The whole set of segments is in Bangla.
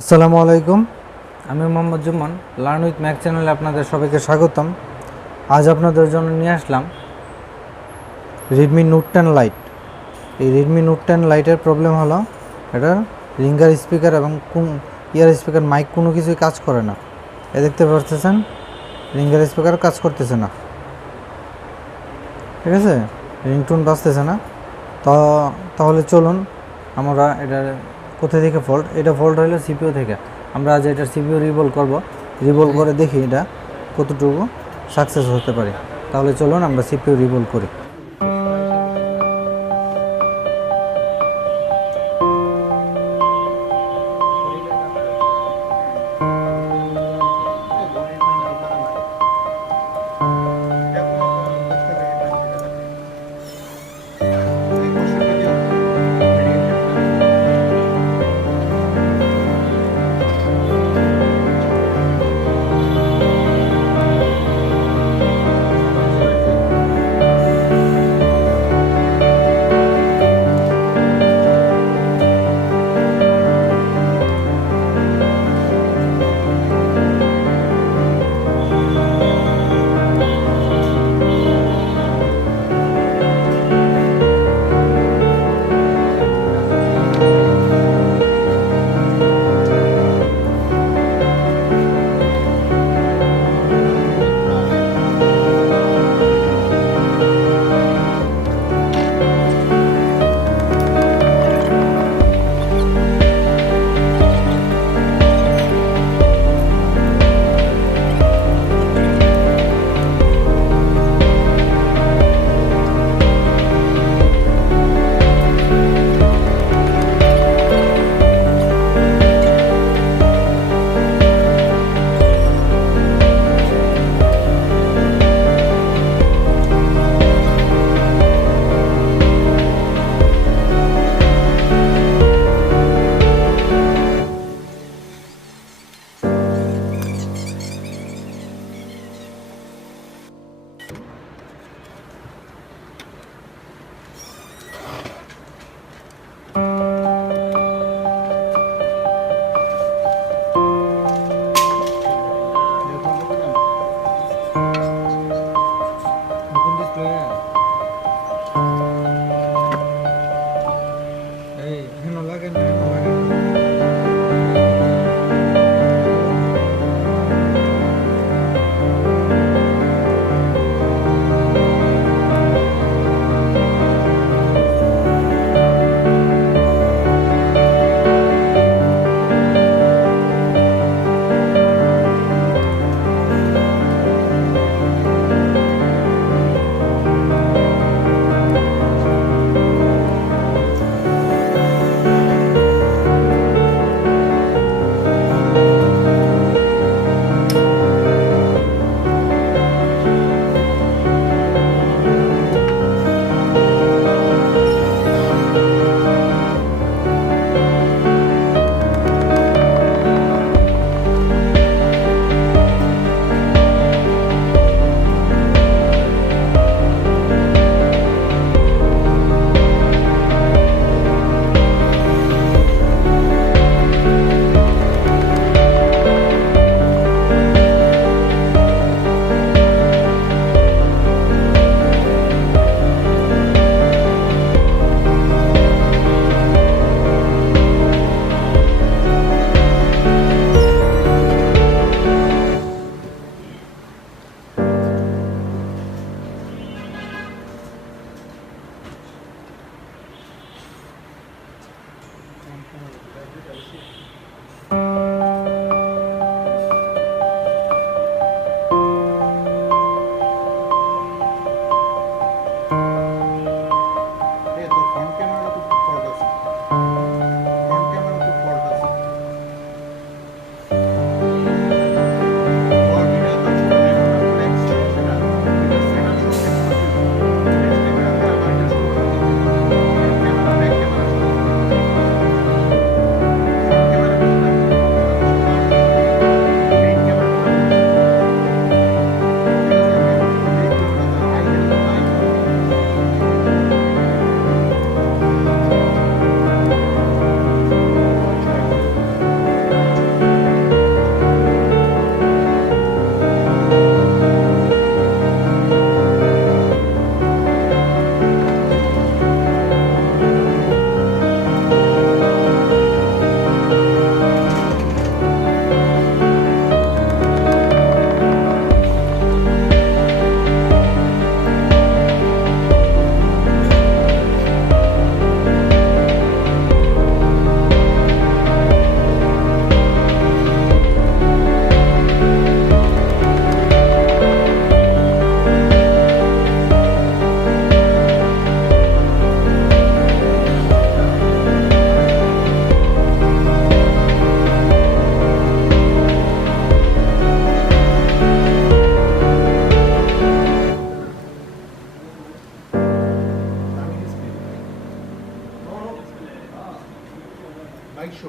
আসসালামু আলাইকুম, আমি Mohammad Jumman. Learn with Mac চ্যানেলে আপনাদের সবাইকে স্বাগতম। আজ আপনাদের জন্য নিয়ে আসলাম রেডমি নোট 10 লাইট। এই রেডমি নোট 10 লাইটের প্রবলেম হলো এটার রিঙ্গার স্পিকার এবং ইয়ার স্পিকার মাইক কোনো কিছুই কাজ করে না। এ দেখতে পাচ্ছেন রিঙ্গার স্পিকার কাজ করতেছে না, ঠিক আছে, রিংটোন বাজতেছে না। তাহলে চলুন আমরা এটার কোথায় থেকে ফল্ট, এটা ফল্ট হলো সিপিইউ থেকে। আমরা আজ এটার সিপিইউ রিভলভ করে দেখি এটা কতটুকু সাকসেস হতে পারে। তাহলে চলুন আমরা সিপিইউ রিভলভ করি।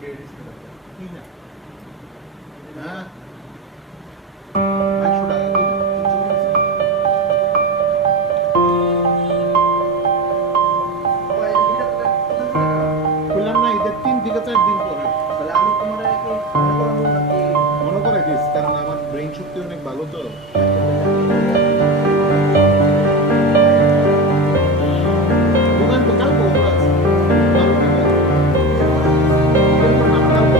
হ্যাঁ 500 টাকা বললাম না, ঈদের 3 থেকে 4 দিন পরে মনে করে দিস, কারণ আমার ব্রেইন শক্তি অনেক ভালো তো। দোকান তো কালকে ওপর আছে, ভালো টাকা। ঈদের পর নাম কালকে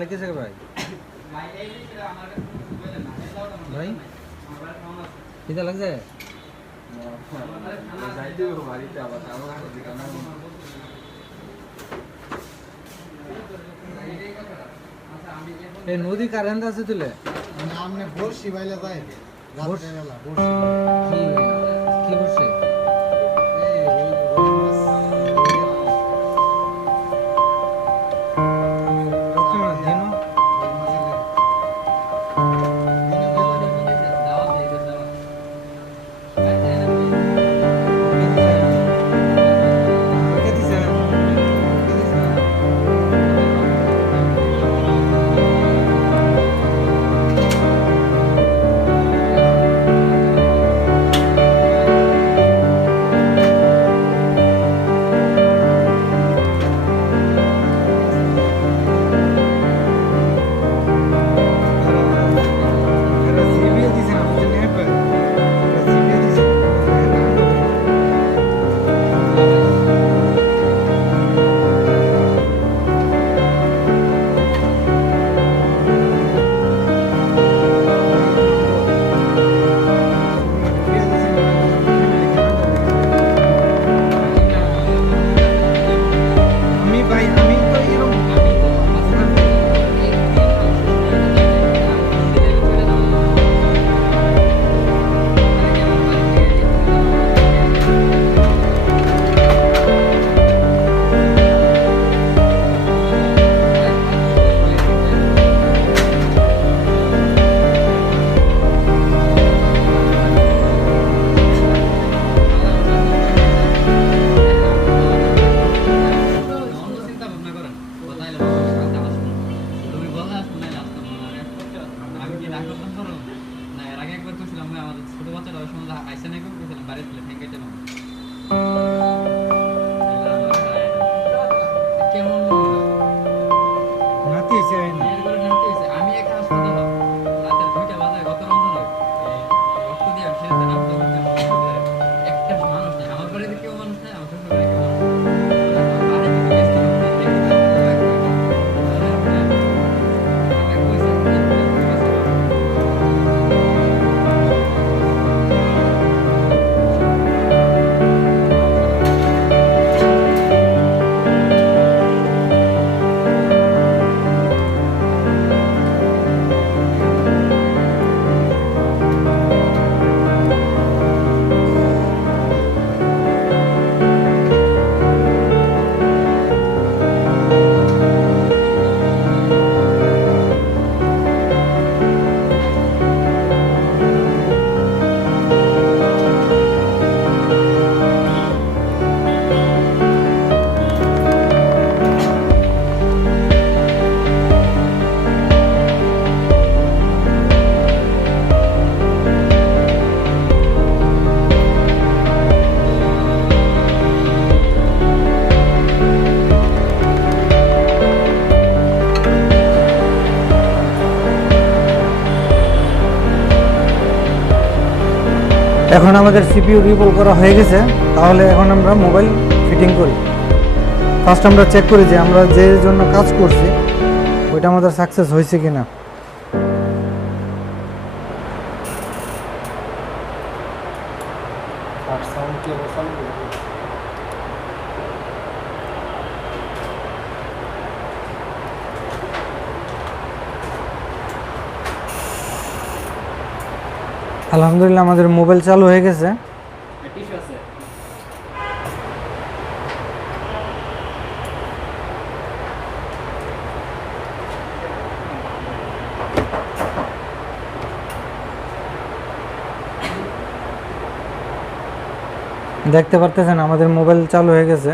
লাগতেছে ভাই ভাই খিদা লাগছে এই নদী কারেন্ট আছে তুলে মানে আমনে বর্ষি বাইলে যায় বর্ষি? রাত্রেবেলা বর্ষি কি করছে এই রুই মাছ দিনও আমি তো এরকম নাতি এসে আইনি আমি একটা হাসপাতাল রাতের 2টা বাজে গত রমজান রক্ত দিয়ে আমি সেটা নাম তো একটা মানুষ নেই আমার বাড়িতে কেউ মানুষ নেই আমার শ্বশুর বাড়িতে কেউ মানুষ নেই বাড়ি থেকে এখন আমাদের সিপিইউ রিভল করা হয়ে গেছে তাহলে এখন আমরা মোবাইল ফিটিং করি ফার্স্ট আমরা চেক করি যে আমরা যে জন্য কাজ করছি ওইটা আমাদের সাকসেস হয়েছে কিনা আর সাউন্ড কি অবস্থা আলহামদুলিল্লাহ আমাদের মোবাইল চালু হয়ে গেছে টিস্যু আছে দেখতে পারতেছেন আমাদের মোবাইল চালু হয়ে গেছে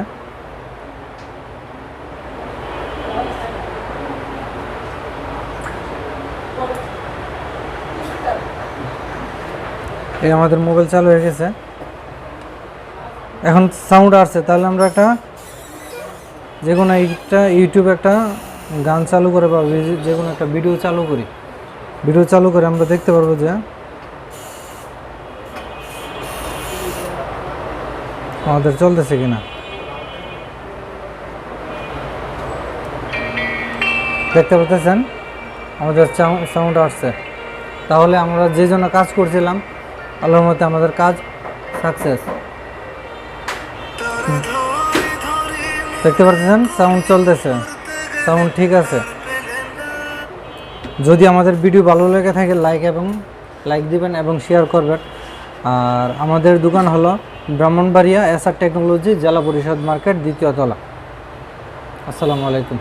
এই আমাদের মোবাইল চালু হয়ে গেছে এখন সাউন্ড আসছে তাহলে আমরা একটা যে কোনো একটা ইউটিউবে একটা গান চালু করে বা যে কোনো একটা ভিডিও চালু করে আমরা দেখতে পারবো যে আমাদের চলতেছে কিনা। দেখতে পাচ্ছেন আমাদের সাউন্ড আসছে। তাহলে আমরা যে জন্য কাজ করছিলাম আল্লাহর মতে আমাদের কাজ সাকসেস। দেখতে পাচ্ছেন সাউন্ড চলতেছে, সাউন্ড ঠিক আছে। যদি আমাদের ভিডিও ভালো লেগে থাকে লাইক দিবেন এবং শেয়ার করবেন। আর আমাদের দোকান হলো ব্রাহ্মণবাড়িয়া এসআর টেকনোলজি, জেলা পরিষদ মার্কেট, দ্বিতীয় তলা। আসসালামু আলাইকুম।